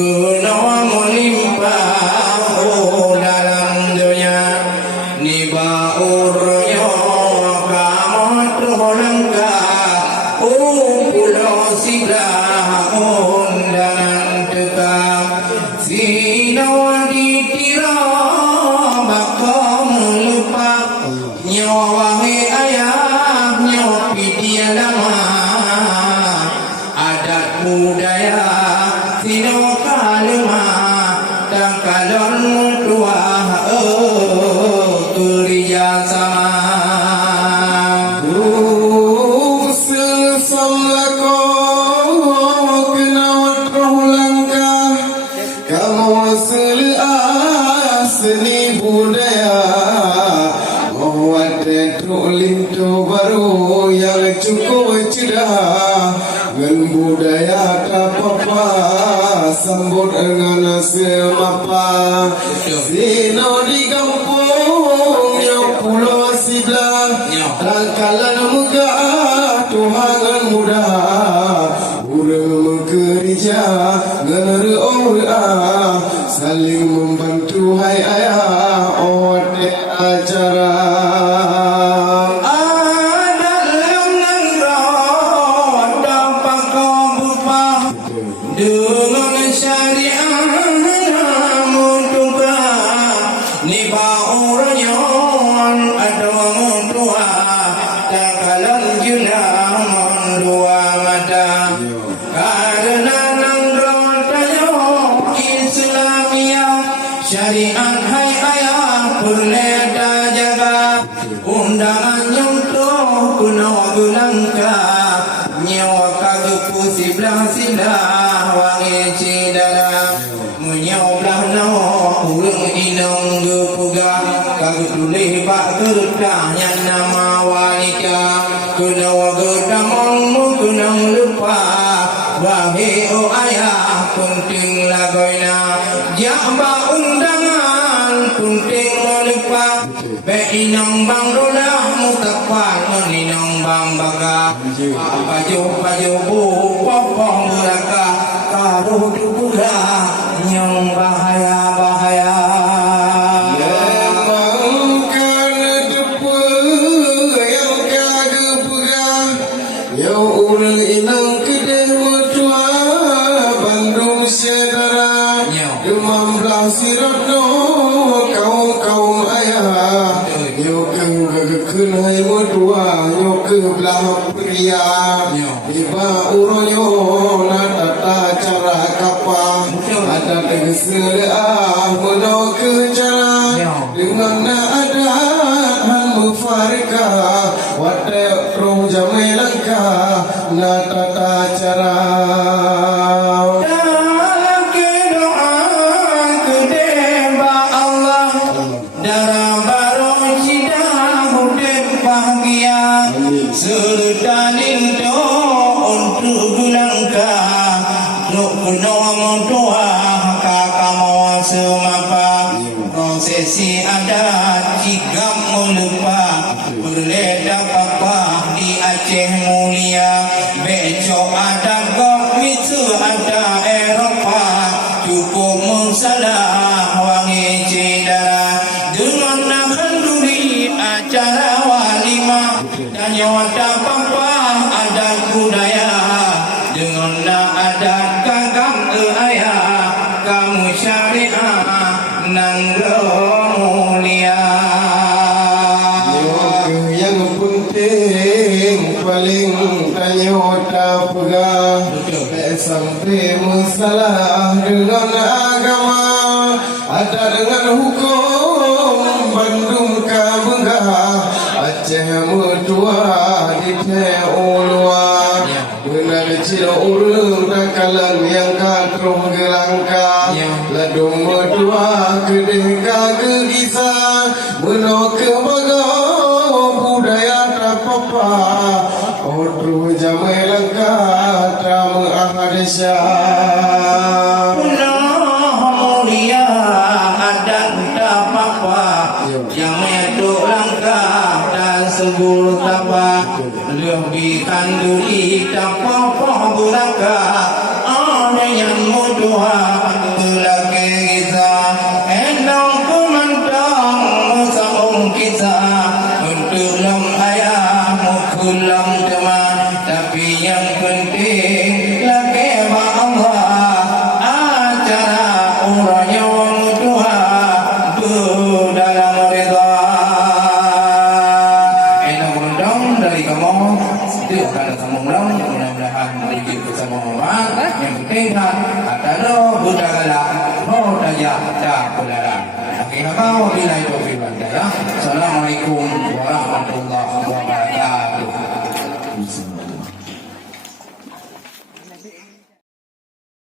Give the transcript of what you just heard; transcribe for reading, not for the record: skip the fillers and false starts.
Kena melimpah dalam dunia ni baurnya kamu terlengkap pulau silah undangan tekam sinawa ditira bakal melupak nyawa ayah nyopi dia lama adat budaya sino kalema dan kalon mutua kerja sama seni budaya membuat lintu baru yang cukup cerdas dengan budaya tak apa sambut dengan semapa sino di kampung yang pulau sebelah tangkalan muka Tuhan mudah urang kerja ngere orang saling membantu hai ayah ote acara dalam nangro dapat kau dengan syariah mutuka ni baurnya ada mutua tak kalan juna dua mata karena nangro tayo Islamiyah syariat hai ayah perleda jaga undangan nyontoh kuno gulangka nyawa kagepu sibelah wangi cidara menyoblah no urang inong gepuga kagetulih bak gertahnya nama walika kuno gertamongmu kuno lupa wahai o ayah penting lagoina jamba undangan penting lupa inong bang rolah mutakwal inong bang baga paju bu popong muraka karuh duga nyong bahaya memang karena depa yang kaga pegah yang urang inang kedeh mertua Bandung saudara demam belah siratno kaum ayah yo keng hai mertua yo ke belah pria iba uronyo na tata cara kapang ada tegesah meno ke cara dengan adat han mufarika wate pro jamelangka na tata cara Serdanin do untuk gulangka nuk kuno doa kakak semapa prosesi adat jika melupa berleda papa di Aceh mulia becok ada gok mitu ada Eropa cukup mensalah wangi cidara dengan nahan duri acara walimah dan nyawa papa adat budaya dengan adat kagam ayah kamu syariah nangro mulia yang penting paling tanya tak pegah sampai masalah dengan agama ada dengan hukum Bandung kabengah Aceh mertua di Ulua benar cira urang rakalan yang katrong gelangka ladung mertua kedeh kage kisah meno ke bagau budaya tak apa otru jamai langka tamu ahadisya mulia adat tak apa jamai duk langka dan sebul tapa lebih kanduri tak apa beraka ada yang mudah sunat atau budak galak mau daya dah pelaran. Akhirnya kau bila itu firman ya. Assalamualaikum warahmatullahi wabarakatuh.